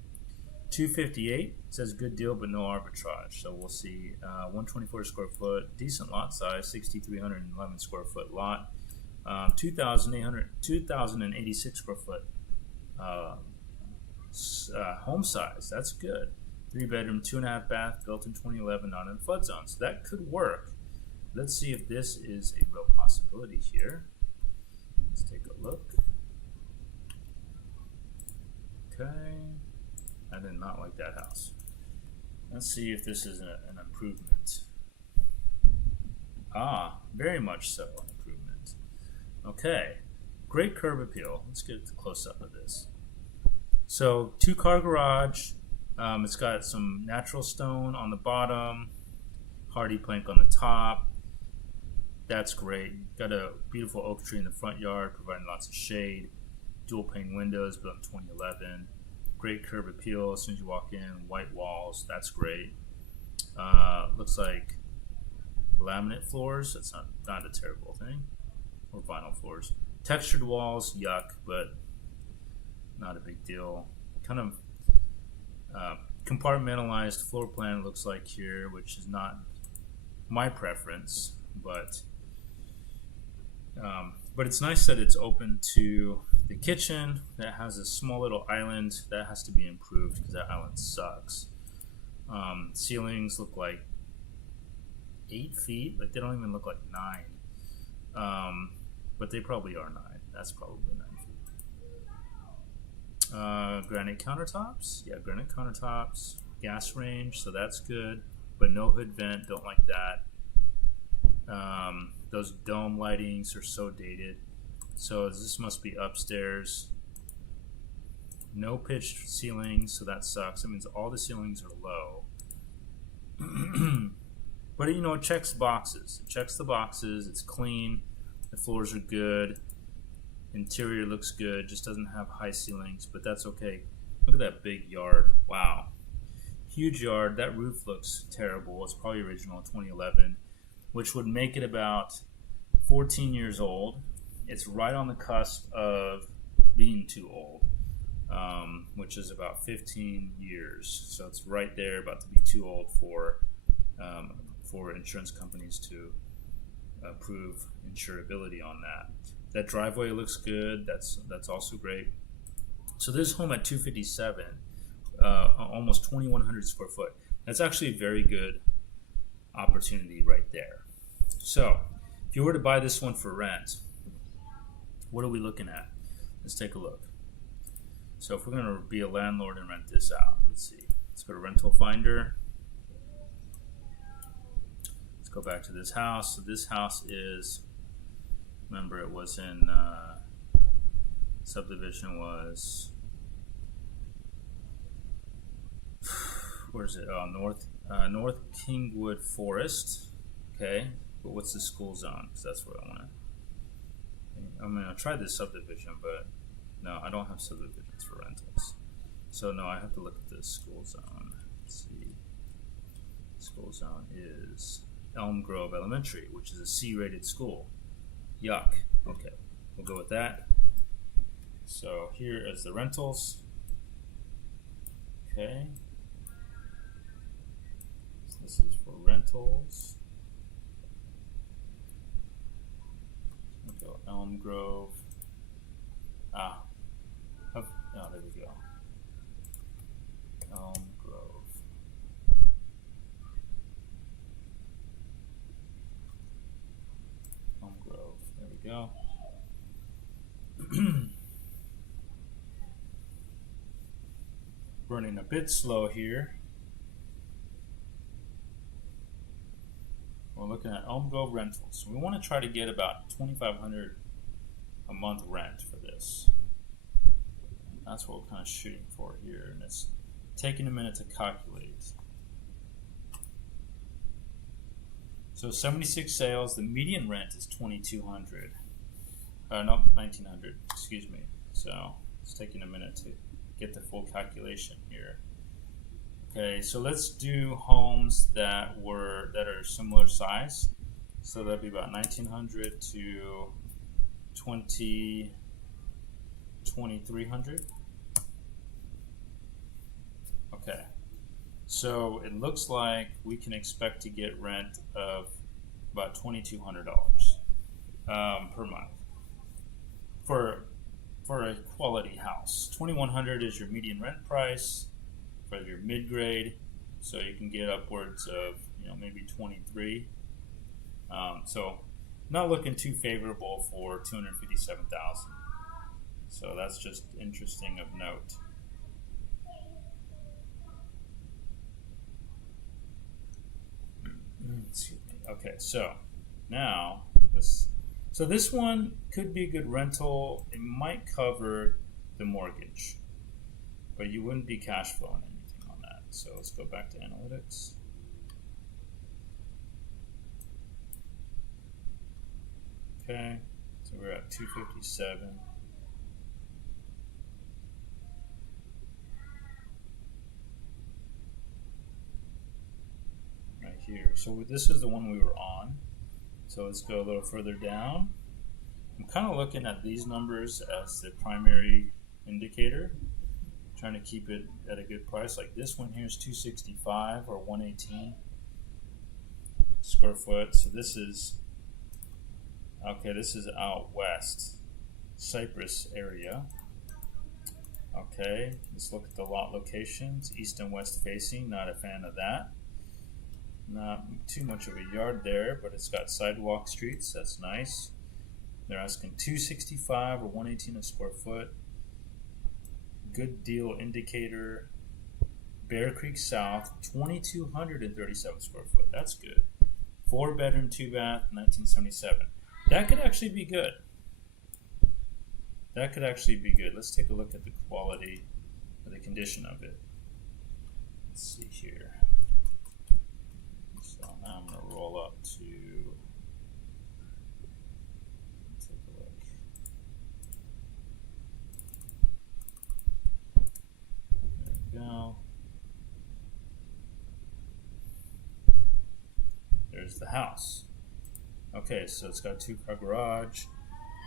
258 says good deal, but no arbitrage. So we'll see. 124 square foot, decent lot size, 6,311 square foot lot, 2,086 square foot home size. That's good. 3-bedroom, 2.5 bath, built in 2011, not in flood zone. So that could work. Let's see if this is a real possibility here. Let's take a look. Okay. I did not like that house. Let's see if this is an improvement. Very much so an improvement. Okay. Great curb appeal. Let's get a close-up of this. So 2-car garage. It's got some natural stone on the bottom, hardy plank on the top. That's great. Got a beautiful oak tree in the front yard, providing lots of shade. Dual pane windows, built in 2011. Great curb appeal as soon as you walk in. White walls. That's great. Looks like laminate floors. That's not a terrible thing. Or vinyl floors. Textured walls. Yuck, but not a big deal. Kind of compartmentalized floor plan looks like here, which is not my preference, but it's nice that it's open to the kitchen. That has a small little island that has to be improved because that island sucks. Ceilings look like 8 feet, like they don't even look like 9, but they probably are 9. That's probably 9 feet. Granite countertops. Yeah, granite countertops. Gas range, so that's good. but no hood vent. Don't like that. Those dome lightings are so dated. So this must be upstairs. No pitched ceilings, so that sucks. That means all the ceilings are low. But you know, it checks boxes. It checks the boxes. It's clean. The floors are good. Interior looks good. Just doesn't have high ceilings, but that's okay. Look at that big yard. Wow. Huge yard. That roof looks terrible. It's probably original 2011, which would make it about 14 years old. It's right on the cusp of being too old, which is about 15 years. So it's right there, about to be too old for insurance companies to prove insurability on that. That driveway looks good. That's also great. So this home at 257, almost 2,100 square foot. That's actually a very good opportunity right there. So if you were to buy this one for rent, what are we looking at? Let's take a look. So if we're going to be a landlord and rent this out, let's see. Let's go to Rental Finder. Let's go back to this house. So this house is, remember it was in, subdivision was, where's it? Oh, North Kingwood Forest. Okay, but what's the school zone? Because that's where I want to. I'll try this subdivision, but no, I don't have subdivisions for rentals. So no, I have to look at the school zone. Let's see. School zone is Elm Grove Elementary, which is a C-rated school. Yuck. Okay, we'll go with that. So here is the rentals. Okay. So this is for rentals. We'll go Elm Grove. There we go. Elm Grove. Elm Grove. There we go. Running a bit slow here. We're looking at Elm Grove rentals. We want to try to get about $2,500 a month rent for this. That's what we're kind of shooting for here, and it's taking a minute to calculate. So 76 sales. The median rent is $2,200. No, $1,900. Excuse me. So it's taking a minute to get the full calculation here. Okay, so let's do homes that are similar size. So that'd be about 1,900 to 2,300. Okay, so it looks like we can expect to get rent of about $2,200 per month for a quality house. $2,100 is your median rent price for your mid-grade, so you can get upwards of maybe 23. So not looking too favorable for $257,000. So that's just interesting of note. Excuse me. Okay, so now so this one could be a good rental. It might cover the mortgage, but you wouldn't be cash flowing anything on that. So let's go back to analytics. Okay, so we're at 257. Right here. So this is the one we were on. So let's go a little further down. I'm kind of looking at these numbers as the primary indicator, trying to keep it at a good price. Like this one here is 265 or 118 square foot. So this is out west, Cypress area. Okay, let's look at the lot locations. East and west facing, not a fan of that. Not too much of a yard there, but it's got sidewalk streets. That's nice. They're asking 265 or 118 a square foot. Good deal indicator. Bear Creek South, 2,237 square foot. That's good. 4-bedroom, 2-bath, 1977. That could actually be good. That could actually be good. Let's take a look at the quality or the condition of it. Let's see here. So now I'm going to roll up to, take a look. There we go. There's the house. Okay, so it's got a 2-car garage.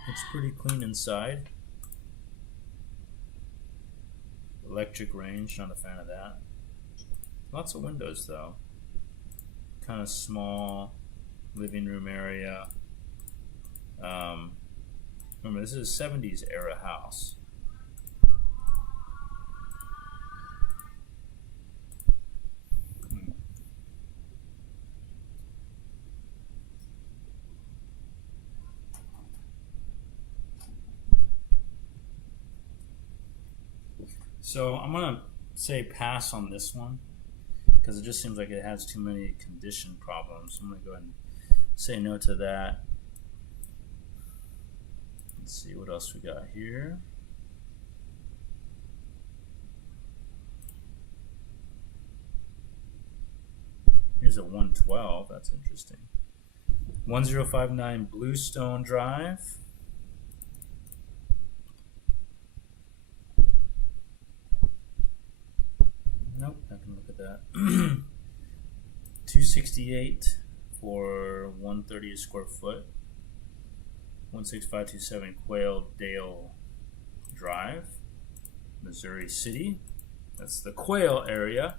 It's pretty clean inside. Electric range, not a fan of that. Lots of windows though. Kind of small living room area. Remember, this is a 70s era house. So I'm going to say pass on this one because it just seems like it has too many condition problems. I'm going to go ahead and say no to that. Let's see what else we got here. Here's a 112. That's interesting. 1059 Bluestone Drive. Nope, I can look at that. 268 for 130 a square foot. 16527 Quail Dale Drive, Missouri City. That's the Quail area.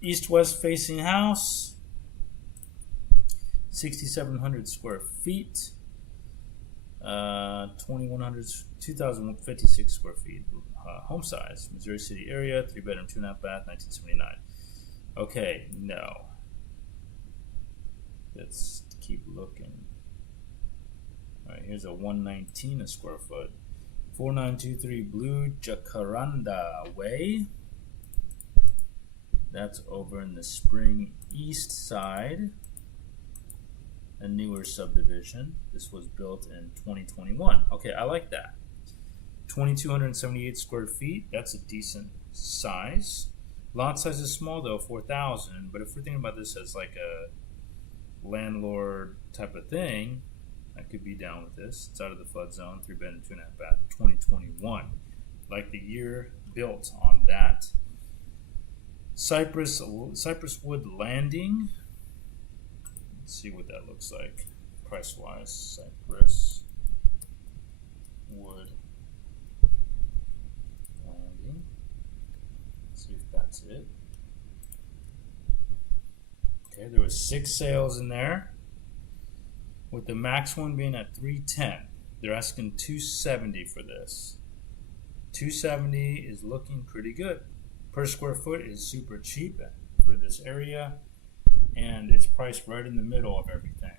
East-west facing house. 6,700 square feet. 2,056 square feet. Home size, Missouri City area, 3-bedroom, 2.5 bath, 1979. Okay, no. Let's keep looking. All right, here's a 119 a square foot. 4923 Blue Jacaranda Way. That's over in the Spring East Side, a newer subdivision. This was built in 2021. Okay, I like that. 2,278 square feet. That's a decent size. Lot size is small though, 4,000. But if we're thinking about this as like a landlord type of thing, I could be down with this. It's out of the flood zone, 3-bedroom, 2.5 bath, 2021. Like the year built on that. Cypress Wood Landing. Let's see what that looks like price wise. Cypress Wood Landing. Let's see if that's it. Okay, there was 6 sales in there, with the max one being at 310. They're asking 270 for this. 270 is looking pretty good. Per square foot is super cheap for this area, and it's priced right in the middle of everything.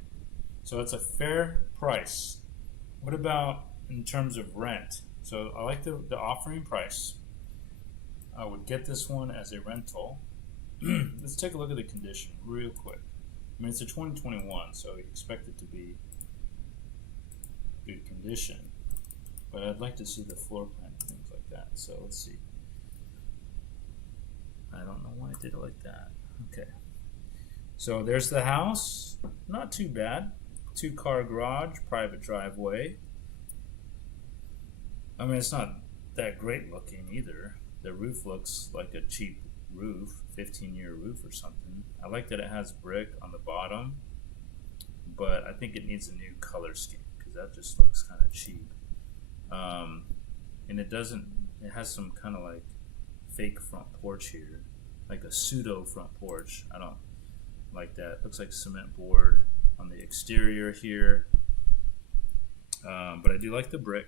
So it's a fair price. What about in terms of rent? So I like the offering price. I would get this one as a rental. Let's take a look at the condition real quick. I mean, it's a 2021, so you expect it to be good condition. But I'd like to see the floor plan and things like that. So let's see. I don't know why I did it like that. Okay. So there's the house. Not too bad. 2-car garage, private driveway. I mean, it's not that great looking either. The roof looks like a cheap roof, 15-year roof or something. I like that it has brick on the bottom, but I think it needs a new color scheme because that just looks kind of cheap. And it has some kind of like fake front porch here, like a pseudo front porch. I don't like that. It looks like cement board on the exterior here, but I do like the brick.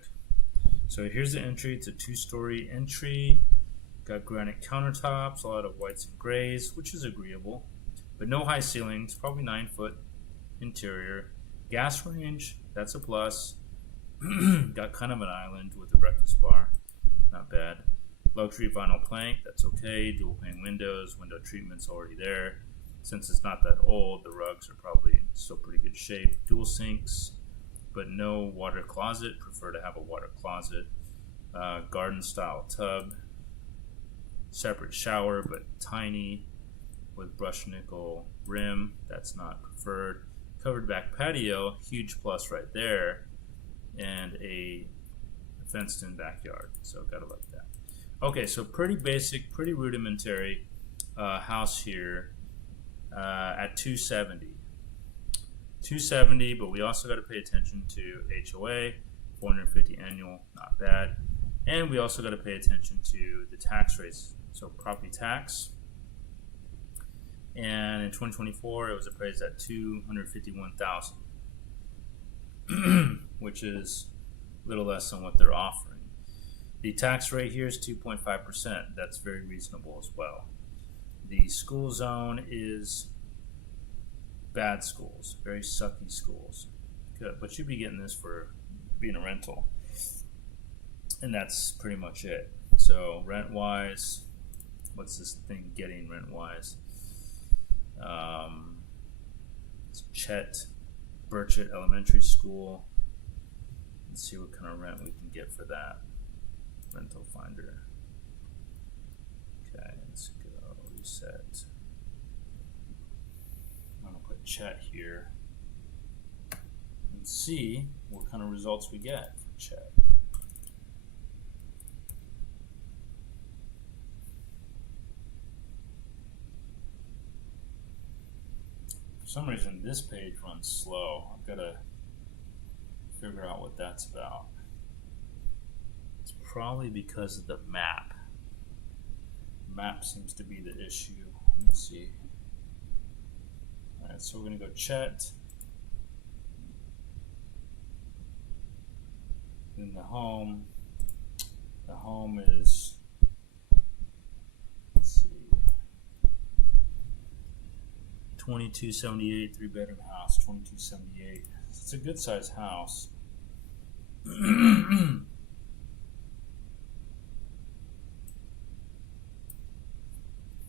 So here's the entry. It's a 2-story entry. Got granite countertops, a lot of whites and grays, which is agreeable, but no high ceilings. Probably 9-foot interior. Gas range, that's a plus. Got kind of an island with a breakfast bar, not bad. Luxury vinyl plank, that's okay. Dual pane windows, window treatment's already there. Since it's not that old, the rugs are probably still pretty good shape. Dual sinks, but no water closet. Prefer to have a water closet. Garden style tub. Separate shower, but tiny, with brushed nickel rim. That's not preferred. Covered back patio, huge plus right there. And a fenced in backyard. So gotta like that. Okay, so pretty basic, pretty rudimentary house here at 270. 270, but we also got to pay attention to HOA, 450 annual, not bad. And we also got to pay attention to the tax rates, so property tax. And in 2024, it was appraised at $251,000, which is a little less than what they're offering. The tax rate here is 2.5%. That's very reasonable as well. The school zone is bad schools, very sucky schools. Good, but you'd be getting this for being a rental. And that's pretty much it. So rent-wise, what's this thing getting rent-wise? It's Chet Burchett Elementary School. Let's see what kind of rent we can get for that. Rental finder. Okay, let's go reset. I'm gonna put Chet here and see what kind of results we get for Chet. For some reason this page runs slow. I've got to figure out what that's about. It's probably because of the map. Map seems to be the issue. Let's see. Alright, so we're going to go Chet. Then the home. The home is, let's see, 2278, 3-bedroom house, 2278. It's a good sized house.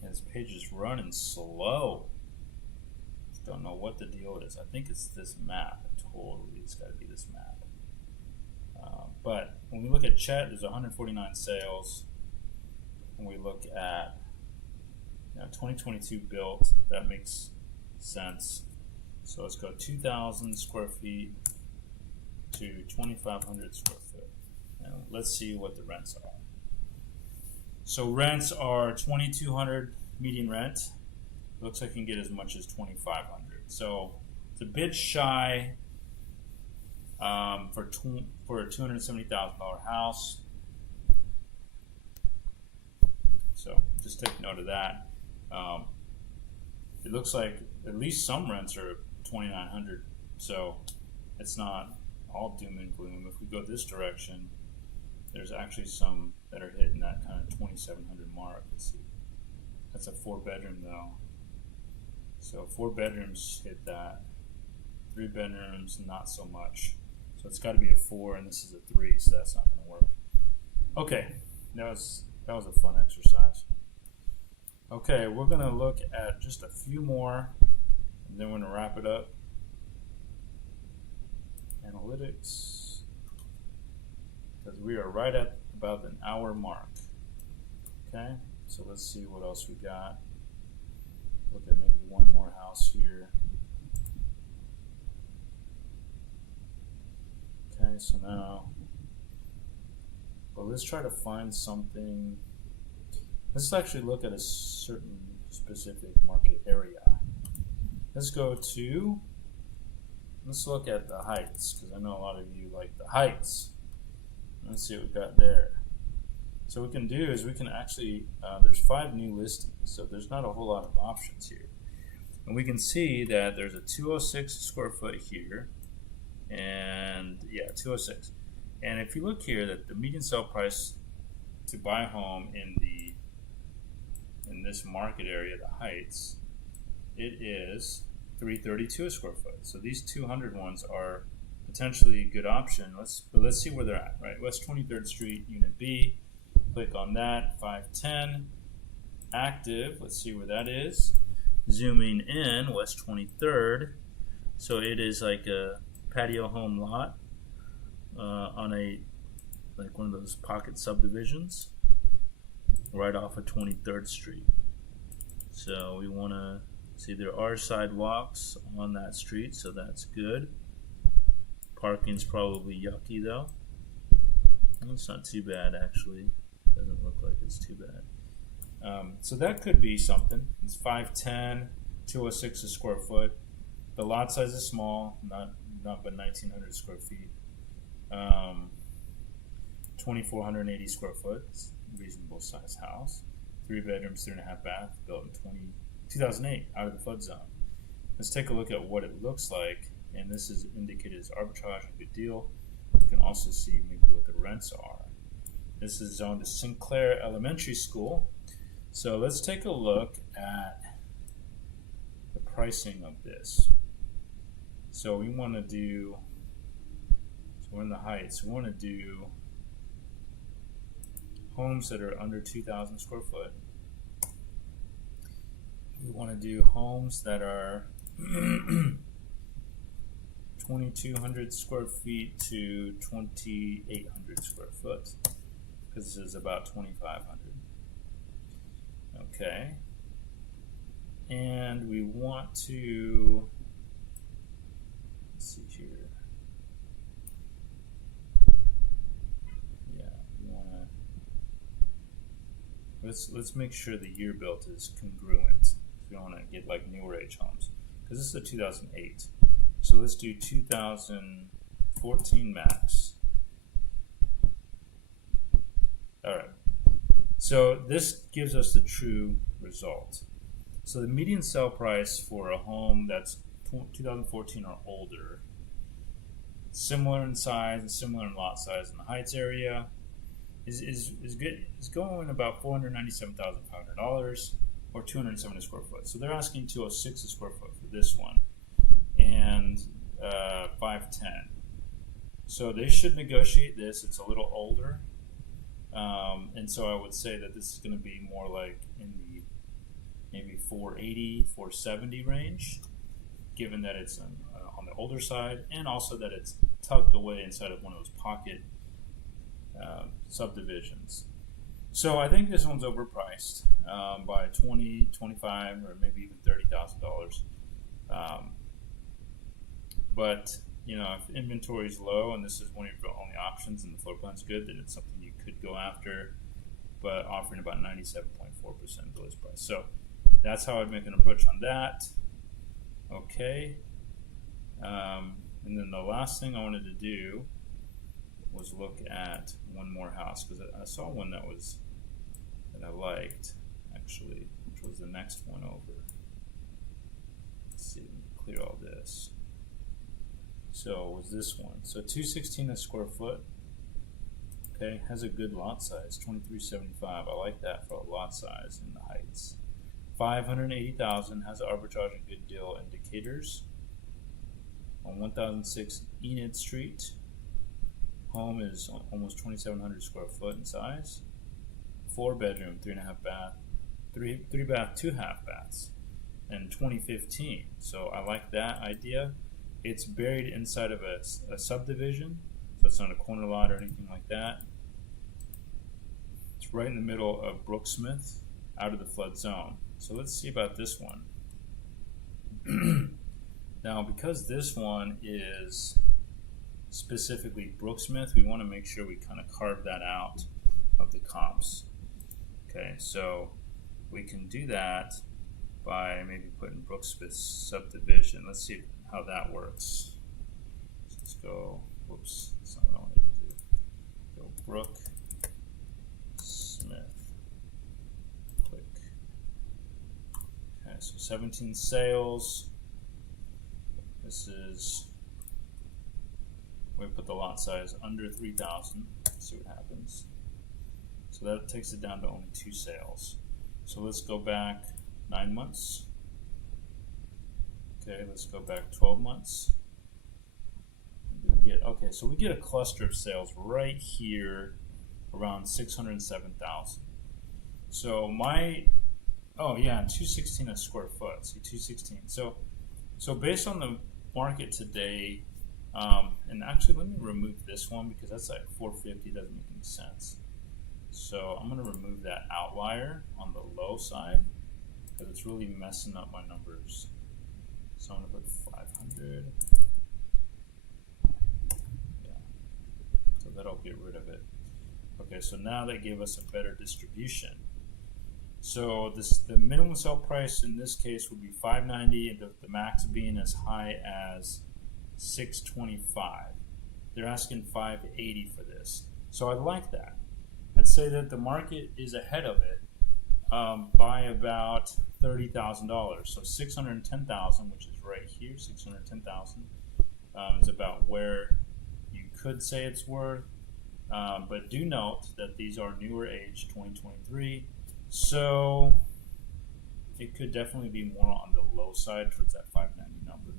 This page is running slow. Just don't know what the deal is. I think it's this map. Totally, it's got to be this map. But when we look at Chet, there's 149 sales. When we look at 2022 built, that makes sense. So let's go 2,000 square feet to 2,500 square foot. And let's see what the rents are. So rents are 2,200 median rent. Looks like you can get as much as 2,500. So it's a bit shy for a $270,000 house. So just take note of that. It looks like at least some rents are 2,900. So it's not all doom and gloom. If we go this direction, there's actually some that are hitting that kind of 2,700 mark. Let's see. That's a 4-bedroom though. So 4 bedrooms hit that. 3 bedrooms, not so much. So it's got to be a 4, and this is a 3, so that's not going to work. Okay, that was a fun exercise. Okay, we're going to look at just a few more, and then we're going to wrap it up. Analytics, because we are right at about an hour mark. Okay, so let's see what else we got. Look at maybe one more house here. Okay, so now, well, let's try to find something. Let's actually look at a certain specific market area. Let's look at the Heights, because I know a lot of you like the Heights. Let's see what we got there. So what we can do is we can actually, there's 5 new listings, so there's not a whole lot of options here. And we can see that there's a 206 square foot here, and yeah, 206. And if you look here, that the median sale price to buy a home in this market area, the Heights, it is $332 a square foot. So these 200 ones are potentially a good option. Let's see where they're at. Right, West 23rd Street, Unit B. Click on that, 510. Active, let's see where that is. Zooming in, West 23rd. So it is like a patio home lot on like one of those pocket subdivisions right off of 23rd Street. So we want to see there are sidewalks on that street, so that's good. Parking's probably yucky though. It's not too bad actually. Doesn't look like it's too bad. So that could be something. It's 510, 206 a square foot. The lot size is small, not but 1,900 square feet. 2,480 square foot, reasonable size house. 3 bedrooms, 3.5 bath, built in 2008, out of the flood zone. Let's take a look at what it looks like, and this is indicated as arbitrage, a good deal. You can also see maybe what the rents are. This is zoned to Sinclair Elementary School. So let's take a look at the pricing of this. So we want to do, so we're in the Heights, we want to do homes that are under 2,000 square foot. We want to do homes that are 2,200 square feet to 2,800 square foot, because this is about 2,500. Okay, and we want to, let's see here, yeah, we want to, let's make sure the year built is congruent. We don't want to get like newer age homes, because this is a 2008. So let's do 2014 max. All right. So this gives us the true result. So the median sale price for a home that's 2014 or older, similar in size and similar in lot size in the Heights area, is good. Is going about $497,500 or 270 square foot. So they're asking 206 a square foot for this one, and 510. So they should negotiate this. It's a little older. And so I would say that this is going to be more like in the maybe 480, 470 range, given that it's on the older side, and also that it's tucked away inside of one of those pocket subdivisions. So I think this one's overpriced by $20, $25, or maybe even $30,000. But you know, if inventory is low and this is one of your only options and the floor plan's good, then it's something you could go after, but offering about 97.4% of the list price. So that's how I'd make an approach on that. Okay. And then the last thing I wanted to do was look at one more house, because I saw one that I liked actually, which was the next one over. Let's see, let me clear all this. So it was this one. So 216 a square foot. Okay, has a good lot size, 2375. I like that for a lot size in the Heights. 580,000 has arbitrage and good deal indicators. On 1006 Enid Street. Home is almost 2,700 square foot in size. 4 bedroom, 3.5 bath, 3 bath, 2 half baths, and 2015. So I like that idea. It's buried inside of a subdivision, so it's not a corner lot or anything like that. It's right in the middle of Brooksmith, out of the flood zone. So let's see about this one. Now, because this one is specifically Brooksmith, we want to make sure we kind of carve that out of the comps. Okay, so we can do that by maybe putting Brooksmith subdivision. Let's see how that works. So let's go, whoops, that's not what I wanted to do. Go Brook Smith. Click. Okay, so 17 sales. This is, we put the lot size under 3,000. See what happens. So that takes it down to only 2 sales. So let's go back 9 months. Okay, let's go back 12 months. Okay, so we get a cluster of sales right here around 607,000. So oh yeah, 216 a square foot. See, 216. So based on the market today, and actually let me remove this one because that's like 450, doesn't make any sense. So I'm going to remove that outlier on the low side because it's really messing up my numbers. So I'm going to put 500. Yeah. So that'll get rid of it. Okay, so now they gave us a better distribution. So the minimum sale price in this case would be 590, and the max being as high as 625. They're asking 580 for this. So I like that. I'd say that the market is ahead of it by about $30,000. So 610,000, which is right here, 610,000 is about where you could say it's worth. But do note that these are newer age 2023. So it could definitely be more on the low side towards that 590 number.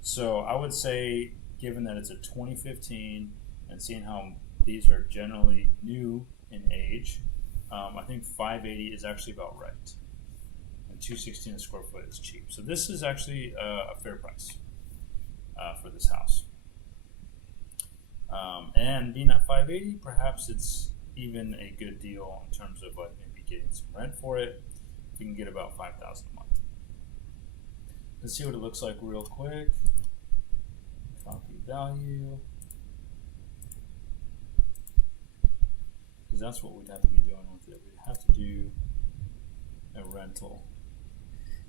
So I would say, given that it's a 2015 and seeing how these are generally new in age, I think 580 is actually about right. And 216 a square foot is cheap. So this is actually a fair price for this house. And being at 580, perhaps it's even a good deal in terms of like maybe getting some rent for it. You can get about $5,000 a month. Let's see what it looks like real quick. Copy value. Because that's what we'd have to be doing with it. We'd have to do a rental.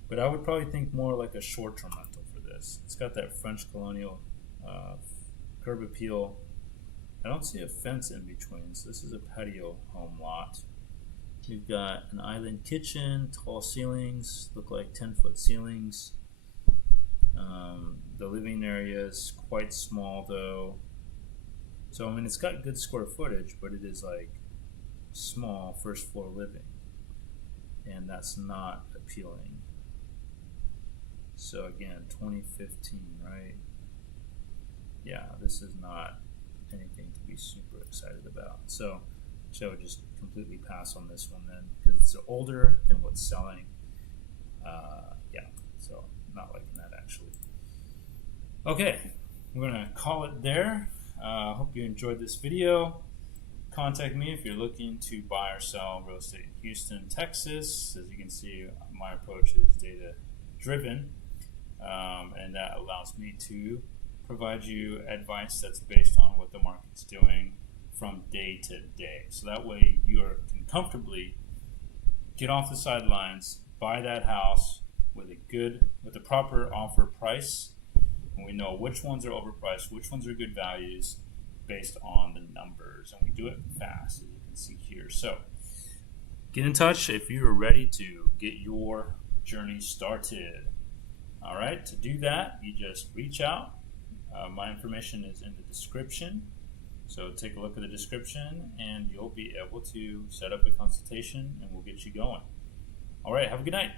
But I would probably think more like a short-term rental for this. It's got that French colonial curb appeal. I don't see a fence in between, so this is a patio home lot. We've got an island kitchen, tall ceilings, look like 10-foot ceilings. The living area is quite small though. So I mean, it's got good square footage, but it is like small first floor living. And that's not appealing. So again, 2015, right? Yeah, this is not anything to be super excited about. So I would just completely pass on this one then, because it's older than what's selling. Yeah, so not liking that actually. Okay, we're gonna call it there. Hope you enjoyed this video. Contact me if you're looking to buy or sell real estate in Houston, Texas. As you can see, my approach is data driven, and that allows me to provide you advice that's based on what the market's doing from day to day. So that way you can comfortably get off the sidelines, buy that house with a proper offer price, and we know which ones are overpriced, which ones are good values based on the numbers, and we do it fast, as you can see here. So get in touch if you are ready to get your journey started. All right, to do that, you just reach out. My information is in the description, so take a look at the description and you'll be able to set up a consultation and we'll get you going. All right, have a good night.